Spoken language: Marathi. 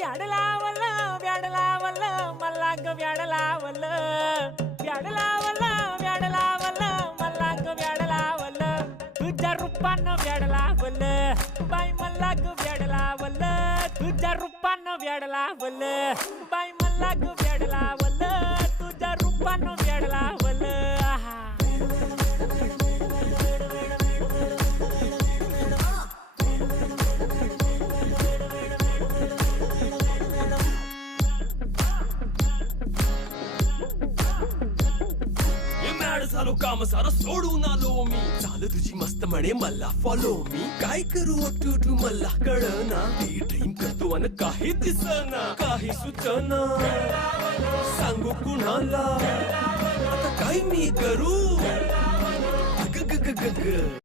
व्याड लावलं व्याड लावलं मला ग व्याड लावलं व्याड लावलं व्याड लावलं मला ग व्याड लावलं तुझ्या रूपानं व्याड लावलं बाई मला ग व्याड लावलं तुझ्या रूपानं व्याड लावलं बाई मला ग व्याड लावलं तुझ्या रूपानं व्याड लावलं आहा झालो काम सारं सोडून आलो मी चाल तुझी मस्त म्हणे मला फॉलो मी काय करू टू मला कळना ती ड्रीम करतो अन काही दिसना काही सुचना सांगू कुणाला आता काय मी करू ग ग ग ग ग